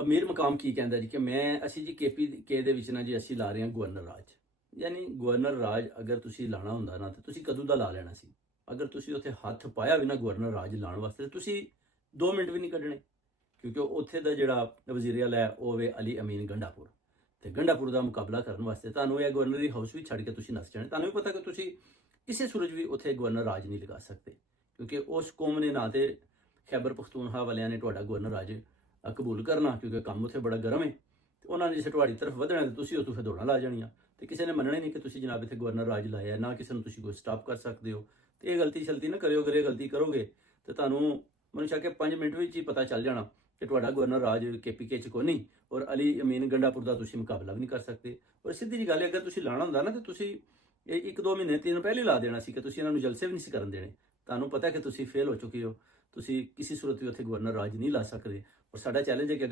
ਅਮੀਰ ਮਕਾਮ ਕੀ ਕਹਿੰਦਾ ਜੀ ਕਿ ਅਸੀਂ ਜੀ KPK ਦੇ ਵਿੱਚ ਨਾ ਜੀ ਅਸੀਂ ਲਾ ਰਹੇ ਹਾਂ ਗਵਰਨਰ ਰਾਜ। ਯਾਨੀ ਗਵਰਨਰ ਰਾਜ ਅਗਰ ਤੁਸੀਂ ਲਾਣਾ ਹੁੰਦਾ ਨਾ ਤੇ ਤੁਸੀਂ ਕਦੋਂ ਦਾ ਲਾ ਲੈਣਾ ਸੀ। ਅਗਰ ਤੁਸੀਂ ਉੱਥੇ ਹੱਥ ਪਾਇਆ ਵੀ ਨਾ ਗਵਰਨਰ ਰਾਜ ਲਾਉਣ ਵਾਸਤੇ, ਤੁਸੀਂ 2 ਮਿੰਟ ਵੀ ਨਹੀਂ ਕੱਢਣੇ, ਕਿਉਂਕਿ ਉੱਥੇ ਦਾ ਜਿਹੜਾ ਵਜ਼ੀਰ ਆਲਾ ਹੈ ਉਹ ਵੇ ਅਲੀ ਅਮੀਨ ਗੰਡਾਪੁਰ। ਤੇ ਗੰਡਾਪੁਰ ਦਾ ਮੁਕਾਬਲਾ ਕਰਨ ਵਾਸਤੇ ਤੁਹਾਨੂੰ ਇਹ ਗਵਰਨਰੀ ਹਾਊਸ ਵੀ ਛੱਡ ਕੇ ਤੁਸੀਂ ਨੱਸ ਜਾਣੇ। ਤੁਹਾਨੂੰ ਵੀ ਪਤਾ ਕਿ ਤੁਸੀਂ ਕਿਸੇ ਸੂਰਜ ਵੀ ਉੱਥੇ ਗਵਰਨਰ ਰਾਜ ਨਹੀਂ ਲਗਾ ਸਕਦੇ, ਕਿਉਂਕਿ ਉਸ ਕੌਮ ਨੇ ਨਾ ਤੇ ਖੈਬਰ ਪਖਤੂਨਖਵਾ ਵਾਲਿਆਂ ਨੇ ਤੁਹਾਡਾ ਗਵਰਨਰ ਰਾਜ ਕਬੂਲ ਕਰਨਾ, ਕਿਉਂਕਿ ਕੰਮ ਉੱਥੇ ਬੜਾ ਗਰਮ ਹੈ। ਤੇ ਉਹਨਾਂ ਨੇ ਜਿਸੇ ਤੁਹਾਡੀ ਤਰਫ ਵਧਣਾ ਤੇ ਤੁਸੀਂ ਉੱਥੋਂ ਫਿਰ ਦੌੜਾਂ ਲਾ ਜਾਣੀਆਂ, ਤੇ ਕਿਸੇ ਨੇ ਮੰਨਣਾ ਹੀ ਨਹੀਂ ਕਿ ਤੁਸੀਂ ਜਨਾਬ ਇੱਥੇ ਗਵਰਨਰ ਰਾਜ ਲਾਇਆ, ਨਾ ਕਿਸੇ ਨੂੰ ਤੁਸੀਂ ਕੋਈ ਸਟਾਪ ਕਰ ਸਕਦੇ ਹੋ। ਤੇ ਇਹ ਗਲਤੀ ਸ਼ਲਤੀ ਨਾ ਕਰਿਓ, ਅਗਰ ਇਹ ਗਲਤੀ ਕਰੋਗੇ ਤੇ ਤੁਹਾਨੂੰ ਮੈਨੂੰ ਸ਼ੱਕ ਹੈ 5 ਮਿੰਟ ਵਿੱਚ ਹੀ ਪਤਾ ਚੱਲ ਜਾਣਾ ਕਿ ਤੁਹਾਡਾ ਗਵਰਨਰ ਰਾਜ KPK 'ਚ ਕੋਈ ਨਹੀਂ, ਔਰ ਅਲੀ ਅਮੀਨ ਗੰਡਾਪੁਰ ਦਾ ਤੁਸੀਂ ਮੁਕਾਬਲਾ ਵੀ ਨਹੀਂ ਕਰ ਸਕਦੇ। ਔਰ ਸਿੱਧੀ ਜੀ ਗੱਲ ਹੈ, ਅਗਰ ਤੁਸੀਂ ਲਾਣਾ ਹੁੰਦਾ ਨਾ ਤੇ ਤੁਸੀਂ ਇਹ 1-2 ਮਹੀਨੇ 3 ਪਹਿਲੇ ਲਾ ਦੇਣਾ ਸੀ, ਕਿ ਤੁਸੀਂ ਇਹਨਾਂ ਨੂੰ ਜਲਸੇ ਵੀ ਨਹੀਂ ਸੀ ਕਰਨ ਦੇਣੇ। ਤੁਹਾਨੂੰ ਪਤਾ ਕਿ ਤੁਸੀਂ ਫੇਲ ਹੋ ਚੁੱਕੇ ਹੋ, ਤੁਸੀਂ ਕਿਸੇ ਸੂਰਤ ਵੀ ਉੱਥੇ ਗਵਰਨਰ ਰਾਜ ਨਹੀਂ ਲਾ ਸਕਦੇ। ਔਰ ਸਾਡਾ ਚੈਲੰਜ ਹੈ ਕਿ ਅਗਰ